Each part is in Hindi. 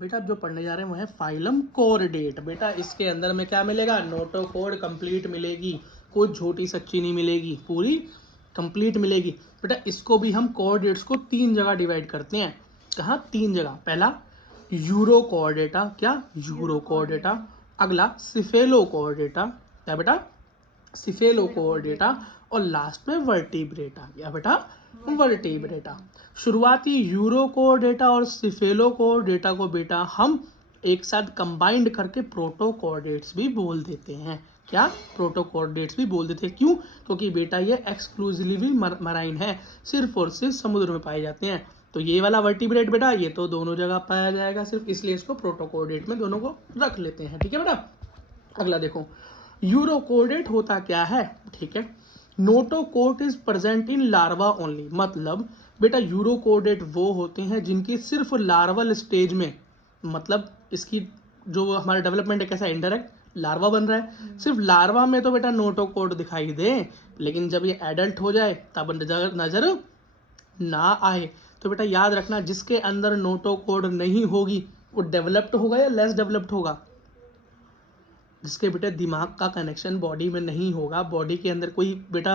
बेटा अब जो पढ़ने जा रहे हैं वो है फाइलम कोऑर्डिनेट। बेटा इसके अंदर में क्या मिलेगा, नोटोकॉर्ड कंप्लीट मिलेगी, कोई छोटी सच्ची नहीं मिलेगी, पूरी कंप्लीट मिलेगी। बेटा इसको भी हम कोऑर्डिनेट्स को 3 जगह डिवाइड करते हैं। कहाँ? 3 जगह। पहला यूरो कोऑर्डिनेटा, क्या? यूरो कोऑर्डिनेटा। अगला सिफेलो कोऑर्डिनेटा, क्या बेटा? सिफेलो कोऑर्डिनेटा। और लास्ट में वर्टिब्रेटा, क्या बेटा? वर्टिब्रेटा। शुरुआती यूरो कोऑर्डिनेटा और सिफेलो कोऑर्डिनेटा को बेटा हम एक साथ कंबाइंड करके प्रोटो कोऑर्डिनेट्स भी बोल देते हैं। क्या? प्रोटो कोऑर्डिनेट्स भी बोल देते हैं। क्यों? क्योंकि बेटा ये एक्सक्लूसिवली मराइन है, सिर्फ और सिर्फ समुद्र में पाए जाते हैं। तो ये वाला वर्टिब्रेट बेटा ये तो दोनों जगह पाया जाएगा सिर्फ, इसलिए इसको प्रोटो कोऑर्डिनेट में दोनों को रख लेते हैं। ठीक है बेटा। अगला देखो, यूरो कोऑर्डिनेट होता क्या है? ठीक है, notochord is present in larva only. मतलब बेटा यूरो कोऑर्डिनेट वो होते हैं जिनकी सिर्फ लार्वल स्टेज में, मतलब इसकी जो हमारा डेवलपमेंट है कैसा, इंडायरेक्ट लार्वा बन रहा है, सिर्फ लार्वा में तो बेटा नोटोकॉर्ड दिखाई दे, लेकिन जब ये एडल्ट हो जाए तब नजर ना आए। तो बेटा याद रखना, जिसके अंदर नोटोकॉर्ड नहीं होगी वो डेवलप्ड होगा या लेस डेवलप्ड होगा? जिसके बेटा दिमाग का कनेक्शन बॉडी में नहीं होगा, बॉडी के अंदर कोई बेटा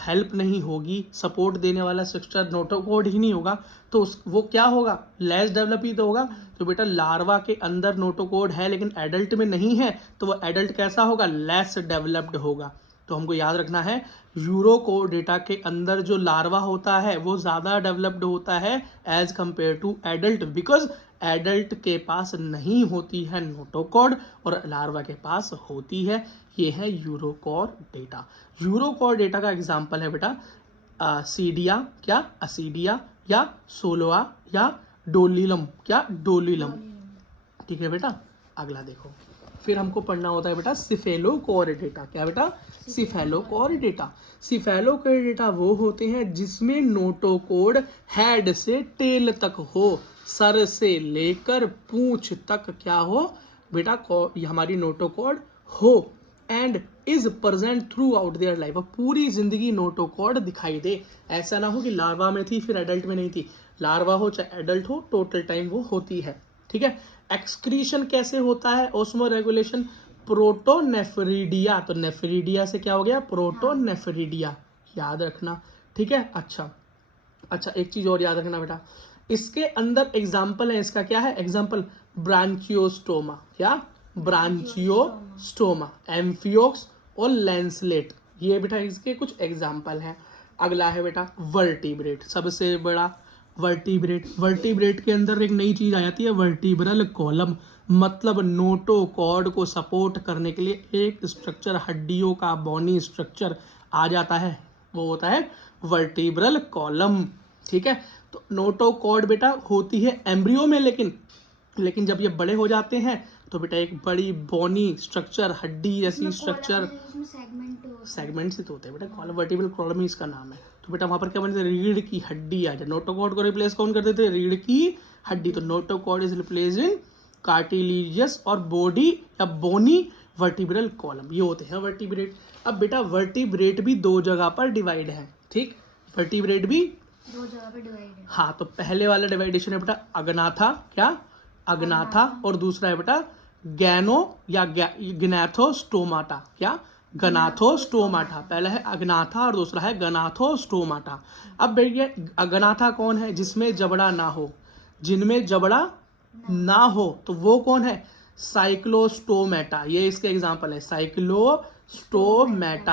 हेल्प नहीं होगी, सपोर्ट देने वाला स्ट्रक्चर नोटोकॉर्ड ही नहीं होगा, तो वो क्या होगा? लेस डेवलप ही तो होगा। तो बेटा लार्वा के अंदर नोटोकॉर्ड है लेकिन एडल्ट में नहीं है, तो वो एडल्ट कैसा होगा? लेस डेवलप्ड होगा। तो हमको याद रखना है, यूरो कोऑर्डिनेटा के अंदर जो लार्वा होता है वो ज़्यादा डेवलप्ड होता है as compare to adult, because adult के पास नहीं होती है नोटोकॉर्ड और लार्वा के पास होती है। ये है यूरोकोऑर्डिनेटा। यूरोकोऑर्डिनेटा का एग्जांपल है बेटा सीडिया, क्या? असीडिया, या सोलोआ, या डोलिलम, क्या? डोलिलम। ठीक है बेटा। अगला देखो, फिर हमको पढ़ना होता है बेटा सिफेलो कोऑर्डिनेटा। क्या बेटा? सिफेलो कोऑर्डिनेटा। सिफेलो कोऑर्डिनेटा वो होते हैं जिसमें नोटोकॉर्ड हेड से टेल तक हो, सर से लेकर पूंछ तक क्या हो बेटा? हमारी नोटोकॉर्ड हो, and is present through out their life. पूरी जिंदगी नोटोकॉर्ड दिखाई दे। ऐसा ना हो कि लार्वा में थी फिर एडल्ट में नहीं थी, लार्वा हो चाहे एडल्ट हो टोटल टाइम वो होती है। ठीक है। एक्सक्रीशन कैसे होता है? Osmo regulation protonephridia. तो नेफ्रिडिया से क्या हो गया? प्रोटोनेफ्रिडिया। याद रखना। ठीक है। अच्छा एक चीज और याद रखना बेटा, इसके अंदर एग्जाम्पल है, इसका क्या है एग्जाम्पल? ब्रांचियोस्टोमा। क्या? ब्रांचियोस्टोमा, एम्फियोक्स और लैंसलेट, ये बेटा इसके कुछ एग्जाम्पल हैं। अगला है बेटा वर्टिब्रेट, सबसे बड़ा वर्टिब्रेट। वर्टिब्रेट के अंदर एक नई चीज आ जाती है, वर्टिब्रल कॉलम। मतलब नोटोकॉर्ड को सपोर्ट करने के लिए एक स्ट्रक्चर, हड्डियों का बोनी स्ट्रक्चर आ जाता है, वो होता है वर्टिब्रल कॉलम। ठीक है। तो नोटोकॉर्ड बेटा होती है एम्ब्रियो में, लेकिन जब ये बड़े हो जाते हैं तो बेटा एक बड़ी बोनी स्ट्रक्चर, हड्डी जैसी स्ट्रक्चर, सेगमेंट से तो होते हैं बेटा, कॉलम, वर्टिब्रल कॉलम ही इसका नाम है। तो बेटा वहां पर क्या बनते? रीढ़ की हड्डी आ जाए। नोटोकॉर्ड को रिप्लेस कौन कर देते? रीढ़ की हड्डी। तो notochord is replace in cartilaginous और बॉडी या बोनी वर्टिब्रल कॉलम, ये होते हैं वर्टिब्रेट। अब बेटा वर्टिब्रेट भी 2 जगह पर डिवाइड है। ठीक, वर्टिब्रेट भी 2 जगह पे डिवाइड है। हाँ, तो पहले वाला डिवाइडेशन है बेटा अग्नाथा, क्या? अग्नाथा। और दूसरा है बेटा गैनो या ग्नैथोस्टोमाटा, क्या? गनाथोस्टोमाटा। पहला है अग्नाथा और दूसरा है गनाथोस्टोमाटा। अब भैया अग्नाथा कौन है? जिसमें जबड़ा ना हो, जिनमें जबड़ा ना हो, तो वो कौन है? साइक्लोस्टोमेटा, ये इसके एग्जाम्पल है। साइक्लोस्टोमेटा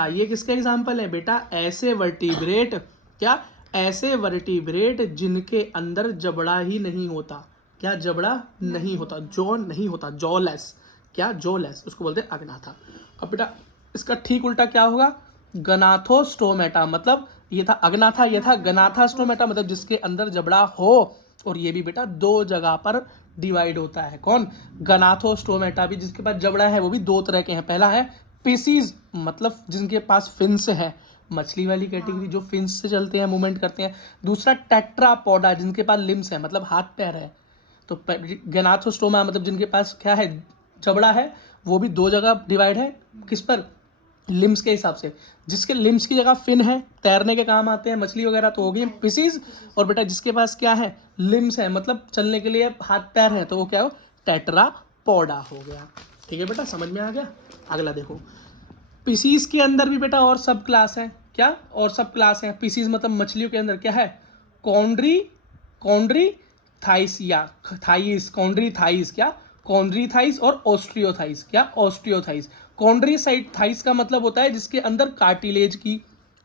ये किसके एग्जाम्पल है बेटा? ऐसे वर्टिब्रेट, क्या? ऐसे वर्टिब्रेट जिनके अंदर जबड़ा ही नहीं होता। क्या? जबड़ा नहीं होता, जॉ नहीं होता, जॉलेस, क्या? जॉलेस, उसको बोलते हैं अग्नाथा। अब बेटा इसका ठीक उल्टा क्या होगा? गनाथोस्टोमेटा। मतलब ये था अग्नाथा, ये था गनाथास्टोमेटा, मतलब जिसके अंदर जबड़ा हो। और ये भी बेटा 2 जगह पर डिवाइड होता है। कौन? गनाथोस्टोमेटा भी, जिसके पास जबड़ा है, वो भी 2 तरह के हैं। पहला है पीसीज, मतलब जिनके पास फिन्स है, मछली वाली कैटेगरी, जो फिन्स से चलते हैं, मूवमेंट करते हैं। दूसरा टेट्रापोडा, जिनके पास लिम्स है, मतलब हाथ पैर है। तो गनाथोस्टोमा मतलब जिनके पास क्या है? जबड़ा है। वो भी 2 जगह डिवाइड है। किस पर? लिम्स के हिसाब से। जिसके लिम्स की जगह फिन है, तैरने के काम आते हैं मछली वगैरह, तो हो गई फिशीज। और बेटा जिसके पास क्या है, लिम्स है, मतलब चलने के लिए हाथ पैर है, तो वो क्या हो, टेट्रापोडा हो गया। ठीक है बेटा, समझ में आ गया। अगला देखो, पीसीज के अंदर भी बेटा और सब क्लास है। क्या और सब क्लास है? पीसीज मतलब मछलियों के अंदर क्या है, कॉन्ड्री, कॉन्ड्री थाइस या थाइस, कॉन्ड्री थाइस, क्या कॉन्ड्री थाइस, और ऑस्ट्रियोथाइस, क्या ऑस्ट्रियोथाइस। कॉन्ड्री साइड थाइस का मतलब होता है जिसके अंदर कार्टिलेज की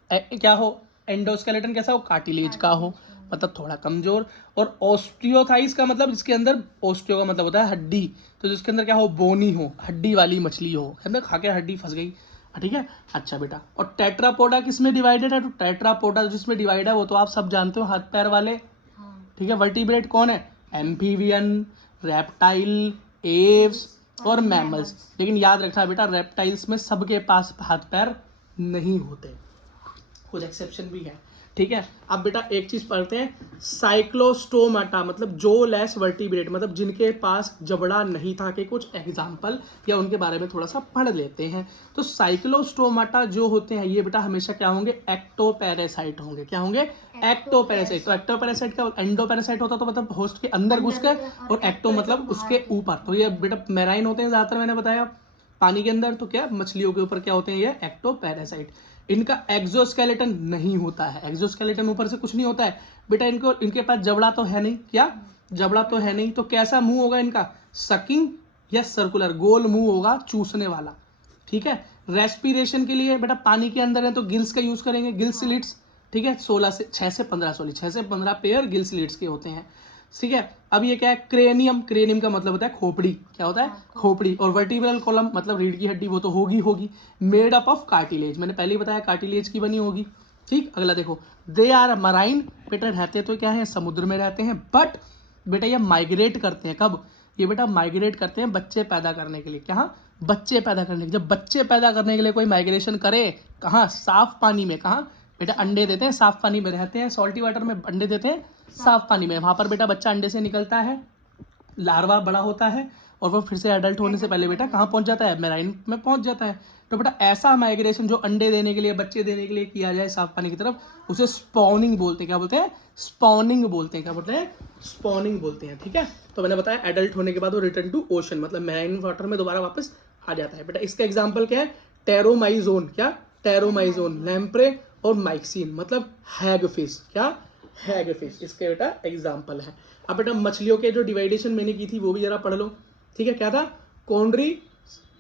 क्या हो, एंडोस्केलेटन कैसा हो, कार्टिलेज का हो, मतलब थोड़ा कमजोर। और ऑस्ट्रियोथाइस का मतलब जिसके अंदर, ऑस्ट्रियो का मतलब होता है हड्डी, तो जिसके अंदर क्या हो, बोनी हो, हड्डी वाली मछली हो, अंदर खा के हड्डी फंस गई। ठीक है, अच्छा बेटा। और टेट्रापोडा किस में डिवाइडेड है, तो टेट्रापोडा जिसमें डिवाइड है वो तो आप सब जानते हो, हाथ पैर वाले। ठीक है, वर्टिब्रेट कौन है, एम्फीबियन, रेप्टाइल, एव्स और मैमल्स। लेकिन याद रखना बेटा, रेप्टाइल्स में सबके पास हाथ पैर नहीं होते, कुछ एक्सेप्शन भी है। ठीक है, अब बेटा एक चीज पढ़ते हैं, साइक्लोस्टोमाटा मतलब जो लेस वर्टिब्रेट, मतलब जिनके पास जबड़ा नहीं था, के कुछ एग्जाम्पल या उनके बारे में थोड़ा सा पढ़ लेते हैं। तो साइक्लोस्टोमाटा जो होते हैं ये बेटा हमेशा क्या होंगे, एक्टोपैरासाइट होंगे। क्या होंगे, एक्टोपैरासाइट। तो एक्टोपैरासाइट का एंडोपैरासाइट होता तो मतलब होस्ट के अंदर घुस के, और एक्टो मतलब उसके ऊपर। तो ये बेटा मैराइन होते हैं ज्यादातर, मैंने बताया पानी के अंदर, तो क्या मछलियों के ऊपर क्या होते हैं, ये एक्टोपैरासाइट। इनका एक्सोस्केलेटन नहीं होता है, एक्सोस्केलेटन ऊपर से कुछ नहीं होता है बेटा, इनको इनके पास जबड़ा तो है नहीं, क्या जबड़ा तो है नहीं, तो कैसा मुंह होगा इनका, सकिंग या सर्कुलर, गोल मुंह होगा, चूसने वाला। ठीक है, रेस्पिरेशन के लिए बेटा पानी के अंदर है तो गिल्स का यूज करेंगे, गिल स्लिट्स। ठीक है, 6 से 15 पेयर गिल स्लिट्स के होते हैं। ठीक है, अब ये क्या है, क्रेनियम, क्रेनियम का मतलब होता है खोपड़ी, क्या होता है, खोपड़ी। और वर्टिब्रल कॉलम मतलब रीढ़ की हड्डी, वो तो होगी होगी, मेड अप ऑफ कार्टिलेज, मैंने पहले ही बताया कार्टिलेज की बनी होगी। ठीक, अगला देखो, दे आर मराइन, बेटा रहते तो क्या है, समुद्र में रहते हैं, बट बेटा ये माइग्रेट करते हैं, कब, ये बेटा माइग्रेट करते हैं बच्चे पैदा करने के लिए। क्या, बच्चे पैदा करने के लिए। जब बच्चे पैदा करने के लिए कोई माइग्रेशन करे, कहाँ, साफ पानी में, कहाँ बेटा अंडे देते हैं, साफ पानी में रहते हैं, सॉल्टी वाटर में अंडे देते हैं, साफ पानी में, वहां पर बेटा बच्चा अंडे से निकलता है, लार्वा बड़ा होता है, और वो फिर से एडल्ट होने से पहले बेटा कहाँ पहुंच जाता है, मेराइन में पहुंच जाता है। तो बेटा ऐसा माइग्रेशन जो अंडे देने के लिए, बच्चे देने के लिए किया जाए साफ पानी की तरफ, उसे स्पॉनिंग बोलते हैं। क्या बोलते हैं, स्पॉनिंग बोलते हैं। क्या बोलते हैं, स्पॉनिंग बोलते हैं। ठीक है, तो मैंने बताया एडल्ट होने के बाद वो रिटर्न टू ओशन, मतलब मेराइन वाटर में दोबारा वापस आ जाता है। बेटा इसका एग्जाम्पल क्या है, टेरोमाइजोन, क्या टेरोमाइजोन, लैम्प्रे और माइक्सिन, मतलब हैग फिश, क्या हैग फिश, इसके बेटा एग्जाम्पल है। अब बेटा मछलियों के जो डिवाइडेशन मैंने की थी वो भी जरा पढ़ लो। ठीक है, क्या था, कॉन्ड्री,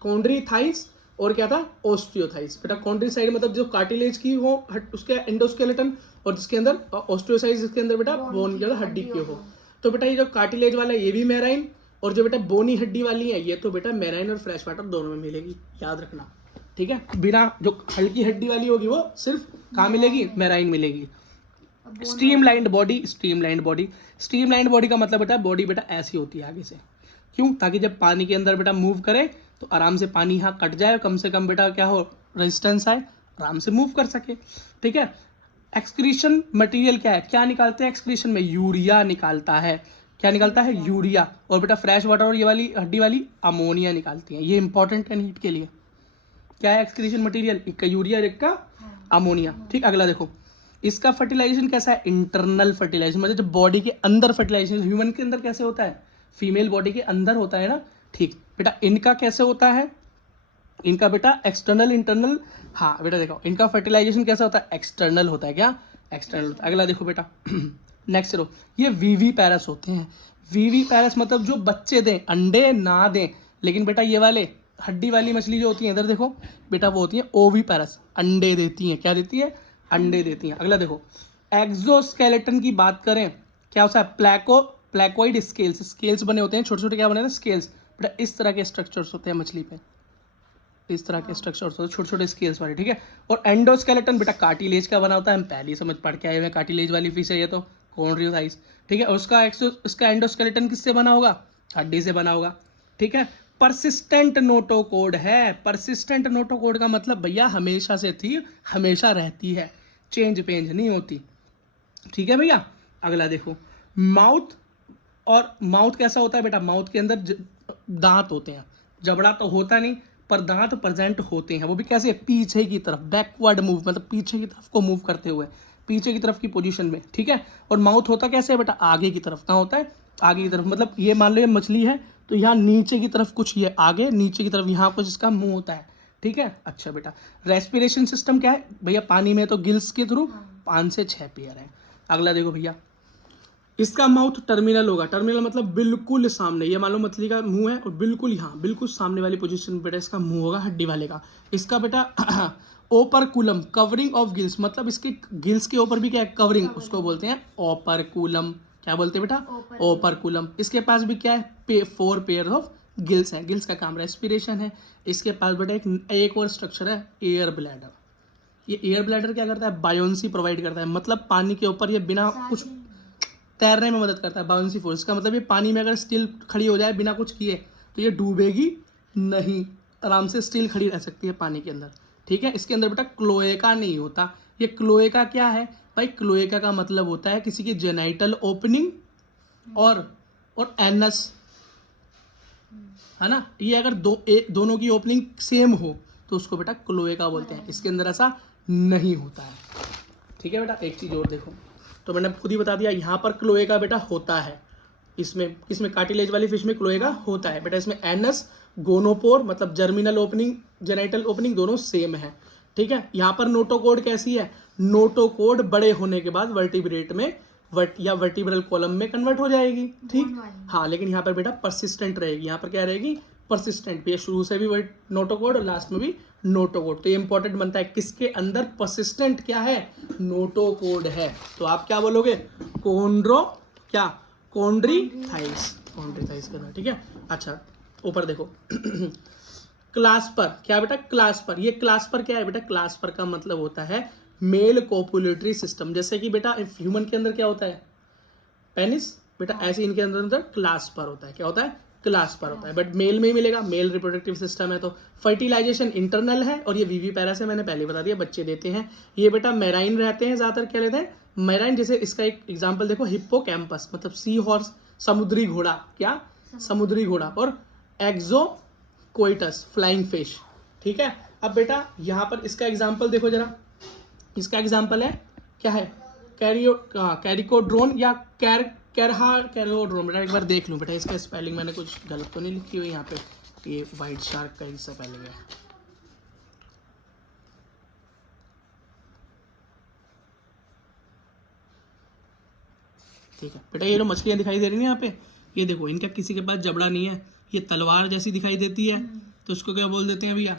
कॉन्ड्री थाइस, और क्या था, ऑस्ट्रियोथाइस। बेटा कॉन्ड्री साइड मतलब जो कार्टिलेज की हो, उसके एंडोस्केलेटन, और जिसके अंदर ऑस्ट्रियोसाइज, जिसके अंदर बेटा बोन की हड्डी की हो। तो बेटा ये जो कार्टिलेज वाला है ये भी मैराइन, और जो बेटा बोनी हड्डी वाली है ये तो बेटा मैराइन और फ्रेश वाटर दोनों में मिलेगी, याद रखना। ठीक है, बिना जो हल्की हड्डी वाली होगी वो सिर्फ कहाँ मिलेगी, मैराइन मिलेगी। Streamlined body, streamlined body, streamlined body का मतलब बेटा बॉडी बेटा ऐसी होती है आगे से, क्यों, ताकि जब पानी के अंदर बेटा मूव करे तो आराम से पानी यहाँ कट जाए, कम से कम बेटा क्या हो, रेजिस्टेंस आए, आराम से मूव कर सके। ठीक है, एक्सक्रीशन मटेरियल क्या है, क्या निकालते हैं एक्सक्रीशन में, यूरिया निकालता है। क्या निकालता है, यूरिया। और बेटा फ्रेश वाटर और ये वाली हड्डी वाली अमोनिया निकालती है, ये इंपॉर्टेंट है नीट के लिए। क्या है एक्सक्रीशन मटेरियल, एक का यूरिया और एक का अमोनिया। ठीक, अगला देखो, इसका फर्टिलाइजेशन कैसा है, इंटरनल फर्टिलाइजेशन, मतलब जब बॉडी के अंदर फर्टिलाइजेशन, ह्यूमन के अंदर कैसे होता है, फीमेल बॉडी के अंदर होता है ना। ठीक बेटा, इनका कैसे होता है, इनका बेटा एक्सटर्नल, इंटरनल, हाँ बेटा देखो इनका फर्टिलाइजेशन कैसा होता है, एक्सटर्नल होता है। क्या, एक्सटर्नल होता है। अगला देखो बेटा, नेक्स्ट चलो, ये वीवी पैरस होते हैं। वीवी पैरस मतलब जो बच्चे दें, अंडे ना दें, लेकिन बेटा ये वाले हड्डी वाली मछली जो होती है, इधर देखो बेटा वो होती है ओवी पैरस, अंडे देती हैं। क्या देती है, अंडे देती हैं। अगला देखो, एक्सोस्केलेटन की बात करें, क्या होता है, प्लेकोइड स्केल्स, स्केल्स बने होते हैं छोटे छोटे, क्या बने होते हैं, स्केल्स। बेटा इस तरह के स्ट्रक्चर्स होते हैं मछली पे, इस तरह के स्ट्रक्चर्स होते हैं छोटे छोटे स्केल्स वाले। ठीक है, और एंडोस्केलेटन बेटा कार्टिलेज का बना होता है, हम पहले ही समझ पढ़ के आए हुए, कार्टिलेज वाली फिश है ये तो, कॉन्ड्रियोसाइस। ठीक है, और उसका एंडोस्केलेटन किससे बना होगा, हड्डी से बना होगा। ठीक है, परसिस्टेंट नोटोकोड है, परसिस्टेंट नोटोकोड का मतलब भैया हमेशा से थी, हमेशा रहती है, चेंज पेंज नहीं होती। ठीक है भैया, अगला देखो, माउथ, और माउथ कैसा होता है बेटा, माउथ के अंदर दांत होते हैं, जबड़ा तो होता नहीं, पर दांत प्रेजेंट होते हैं, वो भी कैसे, पीछे की तरफ, बैकवर्ड मूव, मतलब पीछे की तरफ को मूव करते हुए, पीछे की तरफ की पोजीशन में, ठीक है। और माउथ होता कैसे है बेटा, आगे की तरफ, कहाँ होता है, आगे की तरफ, मतलब ये मान लो ये मछली है तो यहाँ नीचे की तरफ कुछ, ये आगे नीचे की तरफ यहाँ कुछ इसका मुंह होता है, ठीक है। अच्छा बेटा, रेस्पिरेशन सिस्टम क्या है भैया, पानी में तो गिल्स के थ्रू 5 से 6 पेयर है। अगला देखो भैया, इसका माउथ टर्मिनल होगा, टर्मिनल मतलब बिल्कुल सामने, ये मान लो मछली का मुंह है और बिल्कुल यहाँ बिल्कुल सामने वाली पोजीशन बेटा इसका मुंह होगा, हड्डी वाले का। इसका बेटा ओपरकुलम, कवरिंग ऑफ गिल्स, मतलब इसके गिल्स के ऊपर भी क्या है, कवरिंग, उसको बोलते हैं ओपरकुलम। क्या बोलते हैं बेटा, ओपरकुलम। इसके पास भी क्या है, 4 पेयर ऑफ गिल्स हैं, गिल्स का काम रेस्पिरेशन है। इसके पास बेटा एक और स्ट्रक्चर है, एयर ब्लैडर। ये एयर ब्लैडर क्या करता है, बायोन्सी प्रोवाइड करता है, मतलब पानी के ऊपर ये बिना कुछ तैरने में मदद करता है, बाउंसी फोर्स का मतलब ये पानी में अगर स्टिल खड़ी हो जाए बिना कुछ किए तो ये डूबेगी नहीं, आराम से स्टिल खड़ी रह सकती है पानी के अंदर, ठीक है। इसके अंदर बेटा क्लोएका नहीं होता। ये क्लोएका क्या है भाई, क्लोएका का मतलब होता है किसी की जेनाइटल ओपनिंग और एनस, है ना। ये अगर दोनों की ओपनिंग सेम हो तो उसको बेटा क्लोएका बोलते हैं। इसके अंदर ऐसा नहीं होता है, ठीक है बेटा। एक चीज़ और देखो, तो मैंने खुद ही बता दिया, यहाँ पर क्लोएका बेटा होता है, इसमें कार्टिलेज वाली फिश में क्लोएका होता है बेटा। इसमें एनस, गोनोपोर मतलब जर्मिनल ओपनिंग, जेनाइटल ओपनिंग दोनों सेम है, ठीक है। यहाँ पर नोटोकोड कैसी है, नोटोकोड बड़े होने के बाद वर्टिब्रेट में या वर्टिब्रल कॉलम में कन्वर्ट हो जाएगी, ठीक। हाँ, लेकिन यहाँ पर बेटा परसिस्टेंट रहेगी, यहाँ पर क्या रहेगी, परसिस्टेंट। ये शुरू से भी नोटोकोड और लास्ट में भी नोटोकोड। तो ये इंपॉर्टेंट बनता है, किसके अंदर परसिस्टेंट क्या है, नोटोकोड है। तो आप क्या बोलोगे, कॉन्ड्रीथाइस करना, ठीक है। अच्छा, ऊपर देखो क्लास्पर, क्या बेटा, क्लास्पर। ये क्लास्पर क्या है बेटा, क्लास्पर का मतलब होता है मेल कोपुलेटरी सिस्टम। जैसे कि बेटा ह्यूमन के अंदर क्या होता है, पेनिस, बेटा ऐसे इनके अंदर क्लास्पर होता है। क्या होता है, क्लास्पर होता है, बट मेल में ही मिलेगा, मेल रिप्रोडक्टिव सिस्टम है। तो फर्टिलाइजेशन इंटरनल है, और ये वीवी पैरा से मैंने पहले बता दिया बच्चे देते हैं। ये बेटा मैराइन रहते हैं ज़्यादातर, क्या रहते हैं, मैराइन। जैसे इसका एक एग्जाम्पल देखो, हिप्पोकैम्पस मतलब सी हॉर्स, समुद्री घोड़ा, क्या, समुद्री घोड़ा। और एक्सोकोइटस फ्लाइंग फिश, ठीक है। अब बेटा यहाँ पर इसका एग्जाम्पल देखो जरा, इसका एग्जाम्पल है क्या है, कैरिकोड्रोन या कैरोड्रोन। बेटा एक बार देख लूँ बेटा, इसका स्पेलिंग मैंने कुछ गलत तो नहीं लिखी हुई यहाँ पे, ये वाइट शार्क का इससे पहले है, ठीक है बेटा। ये जो मछलियाँ दिखाई दे रही है यहाँ पे, ये देखो, इनका किसी के पास जबड़ा नहीं है, ये तलवार जैसी दिखाई देती है, तो उसको क्या बोल देते हैं भैया,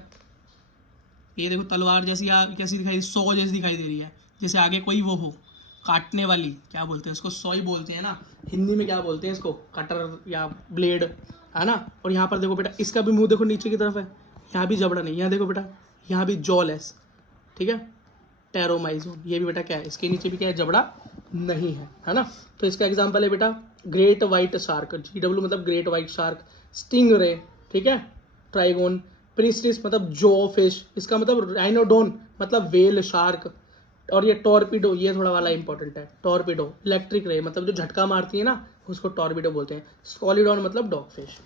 ये देखो तलवार जैसी कैसी दिखाई, सौ जैसी दिखाई दे रही है, जैसे आगे कोई वो हो काटने वाली, क्या बोलते हैं उसको, सॉई बोलते हैं ना हिंदी में, क्या बोलते हैं इसको, कटर या ब्लेड, है ना। और यहाँ पर देखो बेटा, इसका भी मुंह देखो नीचे की तरफ है, यहाँ भी जबड़ा नहीं, यहाँ देखो बेटा, यहाँ भी जॉलेस, ठीक है, टेरोमाइजोन। ये भी बेटा क्या है, इसके नीचे भी क्या है, जबड़ा नहीं है ना। तो इसका एग्जाम्पल है बेटा ग्रेट वाइट शार्क, GW मतलब ग्रेट वाइट शार्क, स्टिंग रे, ठीक है, ट्राइगोन, प्रिस्टिस मतलब जो फिश, इसका मतलब राइनोडोन मतलब वेल शार्क। और ये टॉर्पिडो, ये थोड़ा वाला इंपॉर्टेंट है, टॉर्पिडो इलेक्ट्रिक रे मतलब जो झटका मारती है ना, उसको टॉर्पिडो बोलते हैं। स्कॉलिडॉन मतलब डॉग फिश।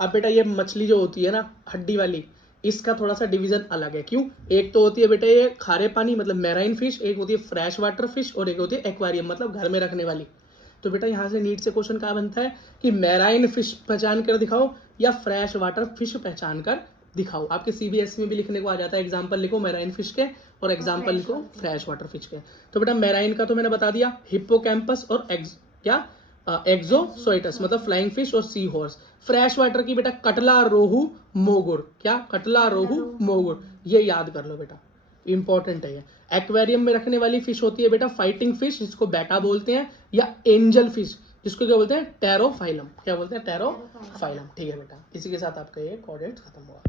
अब बेटा ये मछली जो होती है ना हड्डी वाली, इसका थोड़ा सा डिवीजन अलग है। क्यों, एक तो होती है बेटा ये खारे पानी मतलब मैराइन फिश, एक होती है फ्रेश वाटर फिश, और एक होती है एक्वेरियम मतलब घर में रखने वाली। तो बेटा यहाँ से नीट से क्वेश्चन क्या बनता है कि मैराइन फिश पहचान कर दिखाओ या फ्रेश वाटर फिश पहचान कर दिखाओ। आपके CBSE में भी लिखने को आ जाता है, एग्जाम्पल लिखो मैराइन फिश के और एग्जाम्पल लिखो फ्रेश वाटर फिश के। तो बेटा मैराइन का तो मैंने बता दिया, हिप्पोकैम्पस और एक्सोसोइटस मतलब फ्लाइंग फिश और सी हॉर्स। फ्रेश वाटर की बेटा कटला, रोहू, मोगुर, क्या, कटला, रोहू, मोगुर, ये याद कर लो बेटा, इंपॉर्टेंट है ये। एक्वेरियम में रखने वाली फिश होती है बेटा फाइटिंग फिश, जिसको बेटा बोलते हैं, या एंजल फिश, जिसको क्या बोलते हैं, टेरोफाइलम। क्या बोलते हैं, टेरोफाइलम, ठीक है बेटा। इसी के साथ आपका ये कोऑर्डिनेट्स खत्म हुआ।